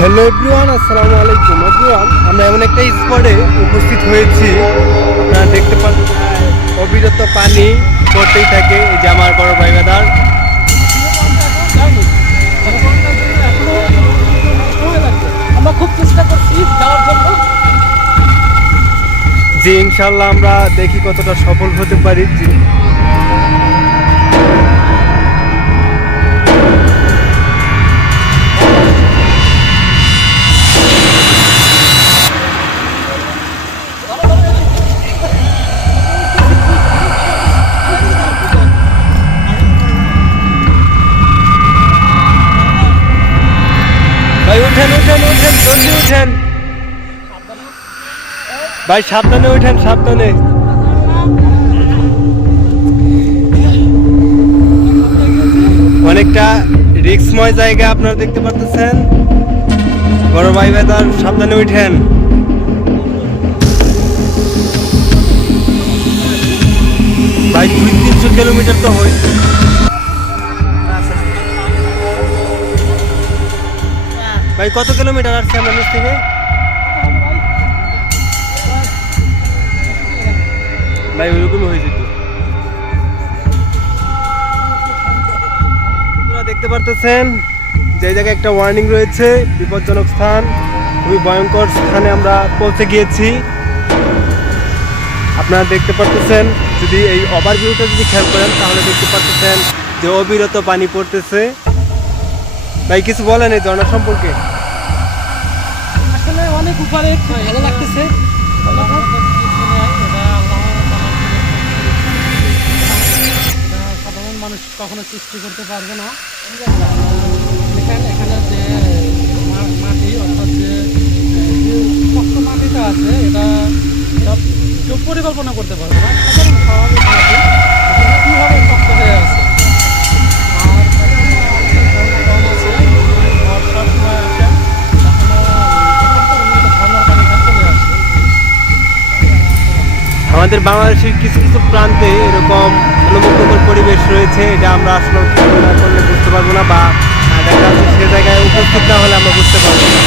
Hello everyone, আসসালামু আলাইকুম everyone. আমরা এমন একটা স্পটে উপস্থিত হয়েছি, আপনারা দেখতে পাচ্ছেন অবিরত পানি পড়তেই থাকে। এই যে আমার বড় ভাই বেদার, আমরা খুব চেষ্টা করছি যাওয়ার জন্য। যে ইনশাল্লাহ আমরা দেখি কতটা সফল হতে পারি। ভাই উঠেন উঠেন উঠেন, জলদি উঠেন ভাই, সাবধানে উঠেন, সাবধানে। অনেকটা রিস্কময় জায়গা আপনারা দেখতে পাচ্ছেন। বড় ভাই বেদার, সাবধানে উঠেন। ভাই 200-300 কিলোমিটার তো হয়েছে। ভাই কত কিলোমিটার আসছে আমরা নিচ থেকে? ভাই ওইরকমই হয়ে যেত। আপনারা দেখতে পারতেছেন যে জায়গায় একটা ওয়ার্নিং রয়েছে, বিপজ্জনক স্থান, খুবই ভয়ঙ্কর স্থানে আমরা পৌঁছে গিয়েছি। আপনারা দেখতে পারতেছেন, যদি এই ওভারভিউটা যদি খেয়াল করেন তাহলে দেখতে পারতেছেন যে অবিরত পানি পড়তেছে। ভাই কিছু বলেন এই ঝর্ণা সম্পর্কে? আসলে অনেক উপরে, ভালো লাগতেছে। সাধারণ মানুষ কখনো সৃষ্টি করতে পারবে না। এখানে যে মাটি, অর্থাৎ যে শক্ত মাটিটা আছে, এটা কেউ পরিকল্পনা করতে পারবে না। সাধারণ স্বাভাবিক মাটি কীভাবে শক্ত হয়ে আছে। আমাদের বাংলাদেশের কিছু কিছু প্রান্তে এরকম মনোমুগ্ধকর পরিবেশ রয়েছে, এটা আমরা আসলে খেয়াল না করলে বুঝতে পারবো না, বা দেখা যাচ্ছে সে জায়গায় উপস্থিত না হলে আমরা বুঝতে পারবো না।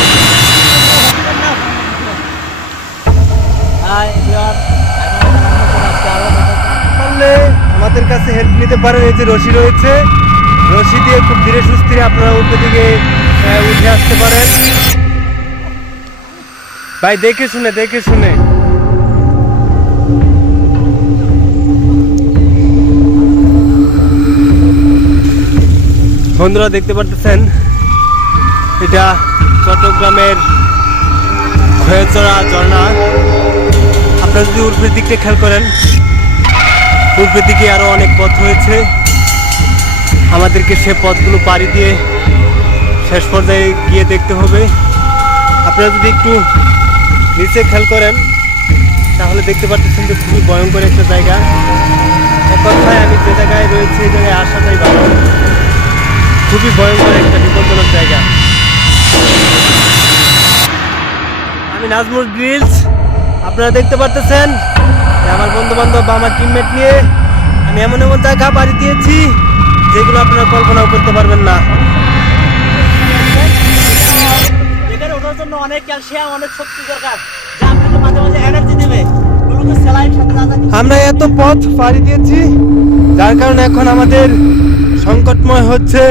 পারলে আমাদের কাছে হেল্প নিতে পারেন। এই যে রশি রয়েছে, রশি দিয়ে খুব ধীরে সুস্থিরে আপনারা উপর দিকে উঠে আসতে পারেন। ভাই দেখে শুনে, দেখে শুনে। বন্ধুরা দেখতে পারতেছেন, এটা চট্টগ্রামের খয়েচড়া ঝর্ণা। আপনারা যদি উর্ফের দিকটা খেয়াল করেন, উর্ফের দিকে আরো অনেক পথ রয়েছে। আমাদেরকে সে পথগুলো পাড়ি দিয়ে শেষ পর্যায়ে গিয়ে দেখতে হবে। আপনারা যদি একটু নিচে খেয়াল করেন তাহলে দেখতে পাচ্ছেন যে খুবই ভয়ঙ্কর একটা জায়গা। এক কথায় আমি যে জায়গায় রয়েছে এই জায়গায় আসাটাই ভালো। খুবই ভয়ঙ্কর একটা বিপজ্জনক জায়গা। আমি নাজমুল গ্রিলস, আপনারা দেখতে পারতেছেন আমার বন্ধু বান্ধব বা আমার টিমমেট নিয়ে আমি এমন এমন জায়গা পাড়ি দিয়েছি যেগুলো আপনারা কল্পনাও করতে পারবেন না। এখানে ওঠার জন্য অনেক ক্যালসিয়াম, অনেক শক্তি দরকার, যা আপনাকে মাঝে মাঝে এনার্জি দেবে। আমরা এত পথ পাড়ি দিয়েছি যার কারণে এখন আমাদের সংকটময় হচ্ছে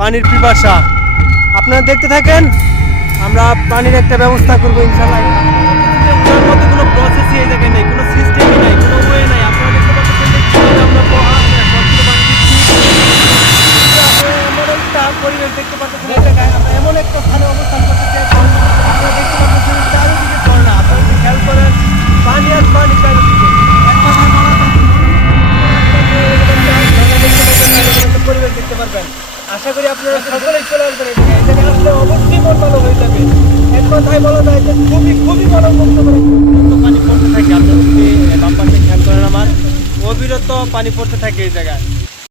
পানির পিপাসা। আপনারা দেখতে থাকেন, আমরা পানির একটা ব্যবস্থা করবো ইনশাআল্লাহ। ওটার মধ্যে কোনো প্রসেসই এই জায়গায় নেই, কোনো সিস্টেমই নাই, কোনো ওয়ে নাই। আপনারা দেখতে পাচ্ছেন যে কিভাবে আমরা এমন একটা পরিবেশ দেখতে পাচ্ছেন এই জায়গায়। আমরা এমন একটা স্থানে অবস্থান করতে চাই, আপনারা দেখতে পাচ্ছেন চারিদিকে ঝর্ণা। আপনারা যদি খেয়াল করেন পানি আর পানি চারিদিকে। এক কথায় বলা যায় পরিবেশ দেখতে পারবেন। আশা করি আপনারা সকলেই চলে আসবেন এই জায়গায় আসলে অবশ্যই মন ভালো হয়ে যাবে। এক কথায় বলা যায় যে খুবই খুবই মনোমুগ্ধ করে পানি পড়তে থাকে। আপনারা যদি বাম পাশে খেয়াল করেন, আমার অবিরত পানি পড়তে থাকে এই জায়গায়।